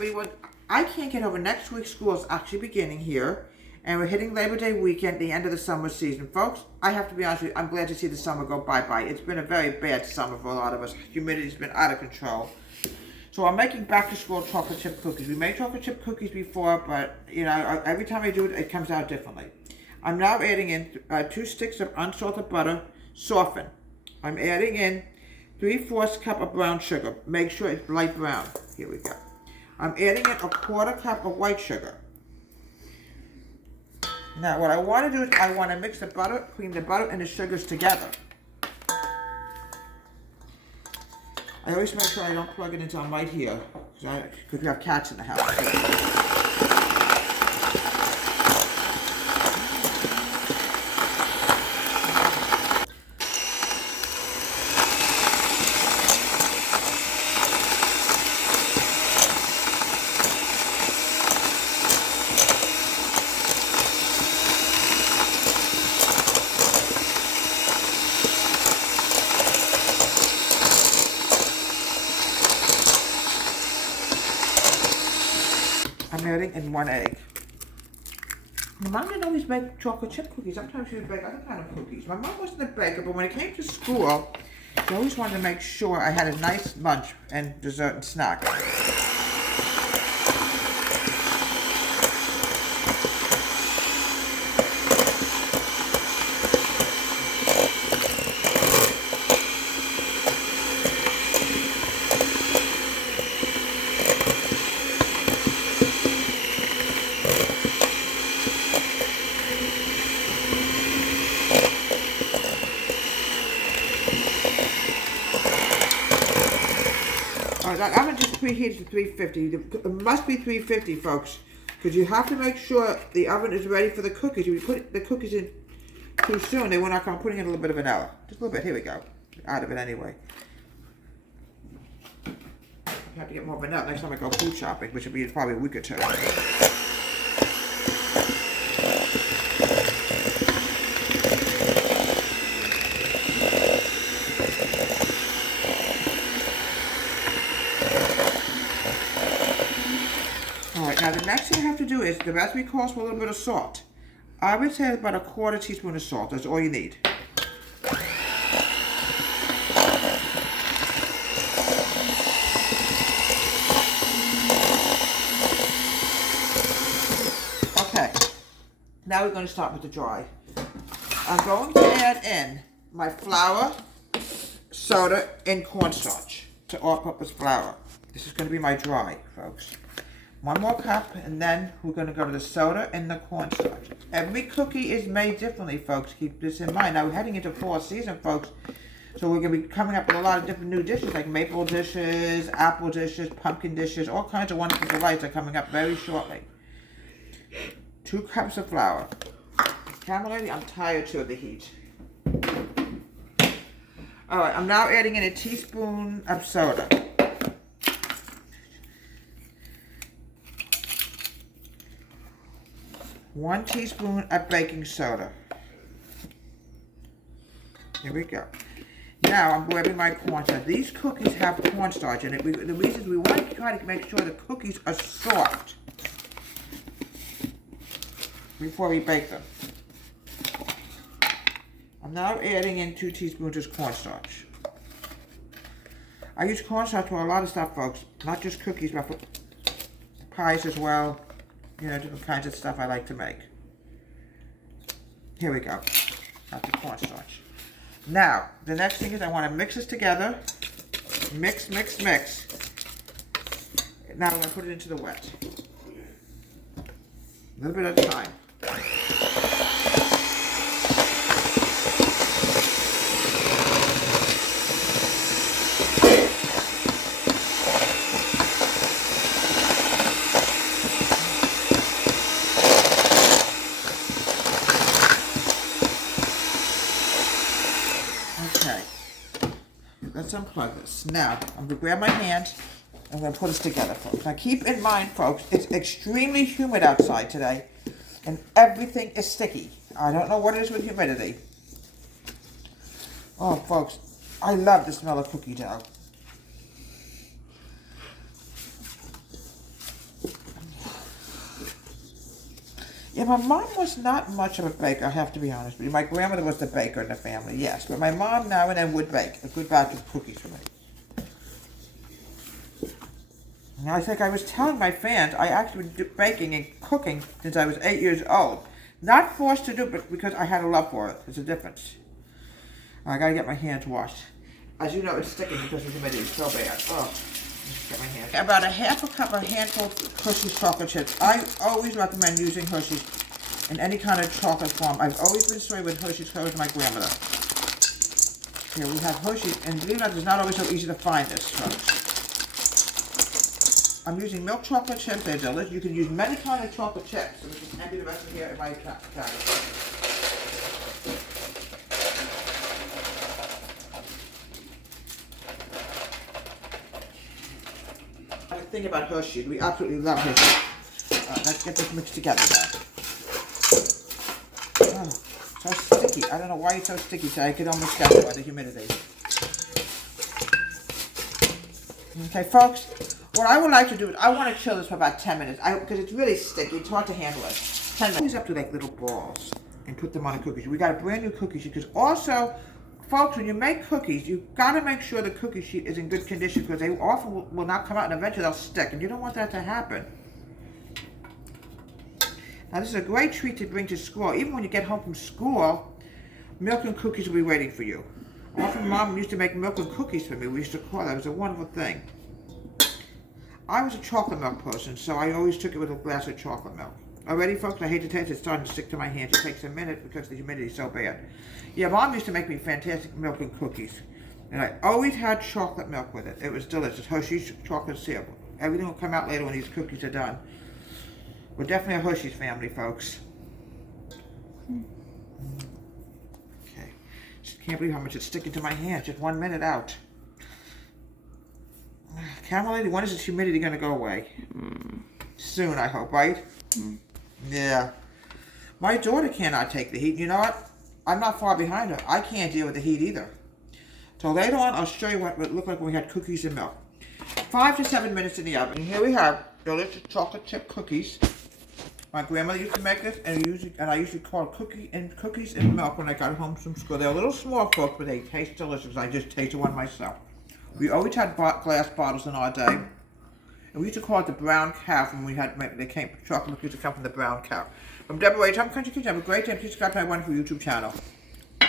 everyone. I can't get over next week. School is actually beginning here. And we're hitting Labor Day weekend, the end of the summer season. Folks, I have to be honest with you, I'm glad to see the summer go bye-bye. It's been a very bad summer for a lot of us. Humidity's been out of control. So I'm making back-to-school chocolate chip cookies. We made chocolate chip cookies before, but, you know, every time I do it, it comes out differently. I'm now adding in 2 sticks of unsalted butter, softened. I'm adding in 3/4 cup of brown sugar. Make sure it's light brown. Here we go. I'm adding in 1/4 cup of white sugar. Now, what I want to do is I want to mix the butter, cream the butter and the sugars together. I always make sure I don't plug it until I'm right here, because we have cats in the house. I'm adding in 1 egg. My mom didn't always make chocolate chip cookies. Sometimes she would bake other kind of cookies. My mom wasn't a baker, but when it came to school, she always wanted to make sure I had a nice lunch and dessert and snack. That oven just preheated to 350. It must be 350, folks, because you have to make sure the oven is ready for the cookies. If you put the cookies in too soon, they will not come. I'm putting in a little bit of vanilla. Just a little bit. Here we go. Out of it anyway. I have to get more vanilla next time I go food shopping, which will be probably a week or 2. Now the next thing you have to do is, the recipe calls for a little bit of salt. I would say about 1/4 teaspoon of salt. That's all you need. Okay, now we're going to start with the dry. I'm going to add in my flour, soda, and cornstarch to all-purpose flour. This is going to be my dry, folks. 1 more cup, and then we're going to go to the soda and the cornstarch. Every cookie is made differently, folks. Keep this in mind. Now, we're heading into fall season, folks, so we're going to be coming up with a lot of different new dishes, like maple dishes, apple dishes, pumpkin dishes. All kinds of wonderful delights are coming up very shortly. 2 cups of flour. Camilla, I'm tired too of the heat. All right, I'm now adding in a teaspoon of soda. 1 teaspoon of baking soda. Here we go. Now I'm grabbing my cornstarch. These cookies have cornstarch in it. The reason we want to try to make sure the cookies are soft before we bake them. I'm now adding in 2 teaspoons of cornstarch. I use cornstarch for a lot of stuff, folks. Not just cookies, but for pies as well. You know, different kinds of stuff I like to make. Here we go. That's the cornstarch. Now, the next thing is I want to mix this together. Mix, mix, mix. Now I'm going to put it into the wet. A little bit at a time. Okay, let's unplug this. Now, I'm going to grab my hand and I'm going to put this together, folks. Now, keep in mind, folks, it's extremely humid outside today, and everything is sticky. I don't know what it is with humidity. Oh, folks, I love the smell of cookie dough. Yeah, my mom was not much of a baker, I have to be honest with you. My grandmother was the baker in the family, yes. But my mom now and then would bake a good batch of cookies for me. Now, I think I was telling my fans, I actually been baking and cooking since I was 8 years old. Not forced to do it, but because I had a love for it. There's a difference. I gotta get my hands washed. As you know, it's sticking because the humidity is so bad. Oh, let's get my hands. About a handful of Hershey's chocolate chips. I always recommend using Hershey's in any kind of chocolate form. I've always been swayed with Hershey's because of my grandmother. Here we have Hershey's, and believe it or not, it's not always so easy to find this, folks. I'm using milk chocolate chips. They're delicious. You can use many kinds of chocolate chips. So we can empty the rest of here in my cabinet. The thing about Hershey, we absolutely love Hershey. Let's get this mixed together now. Oh, so sticky. I don't know why it's so sticky. So I could almost guess it by the humidity. Okay, folks. What I would like to do is I want to chill this for about 10 minutes because it's really sticky. It's hard to handle it. 10 minutes. These up to like little balls and put them on the cookies. We got a brand new cookie sheet because also, folks, when you make cookies, you've got to make sure the cookie sheet is in good condition because they often will not come out and eventually they'll stick, and you don't want that to happen. Now, this is a great treat to bring to school. Even when you get home from school, milk and cookies will be waiting for you. Often Mom used to make milk and cookies for me. We used to call that. It was a wonderful thing. I was a chocolate milk person, so I always took it with a glass of chocolate milk. Already, folks, I hate to tell you, it's starting to stick to my hands. It takes a minute because the humidity is so bad. Yeah, Mom used to make me fantastic milk and cookies. And I always had chocolate milk with it. It was delicious. Hershey's chocolate syrup. Everything will come out later when these cookies are done. We're definitely a Hershey's family, folks. Okay. Just can't believe how much it's sticking to my hands. Just 1 minute out. Camera lady, when is this humidity going to go away? Soon, I hope, right? Yeah. My daughter cannot take the heat. You know what? I'm not far behind her. I can't deal with the heat either. So later on, I'll show you what it looked like when we had cookies and milk. 5 to 7 minutes in the oven. And here we have delicious chocolate chip cookies. My grandmother used to make this, and I usually call it cookies and milk when I got home from school. They're a little small, folks, but they taste delicious. I just tasted one myself. We always had glass bottles in our day. And we used to call it the brown cow when we had, chocolate used to come from the brown cow. From Deborah H. I'm Country Kitchen. Have a great day. Please subscribe to my wonderful YouTube channel.